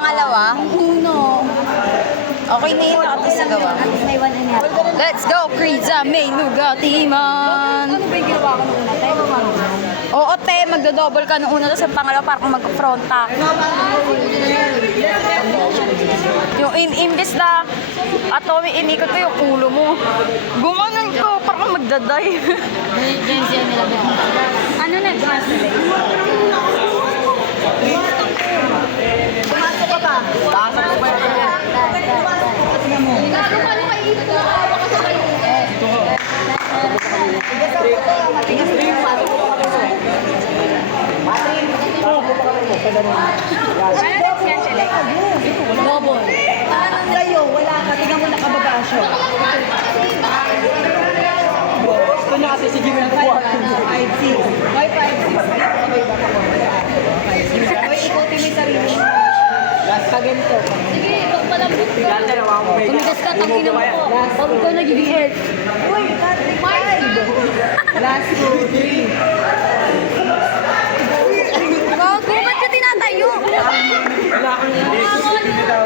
pangalawa? Uno. Okay na yun, nakapis na gawa. May 1.5. Let's go, Kriza! May Lugati man! Ano ba yung ginawa ko nung una? Tayo ba marunong? Oo, te, magdo-double ka nung una, tapos sa pangalawa, parang mag-fronta. Yung imbis na, ato, inikot ko yung ulo mo. Gumanon ko, parang magdaday. Ano na? Pumasok ka ba? Pasok ko ba yun? Double. Sa'yo, wala ka. Tingnan mo nakababa siya. Gusto niya kasi si Jimmy na kuha. 5-6. Why 5-6? Why ikotin mo yung sarili mo? Last ka ganito. Sige, pag malambot ka. Dante, nawakan mo Tumigas ka, tangkinan mo ko. Pag ka nag-ibig. Uy, Patrick, 5. Last 2, 3.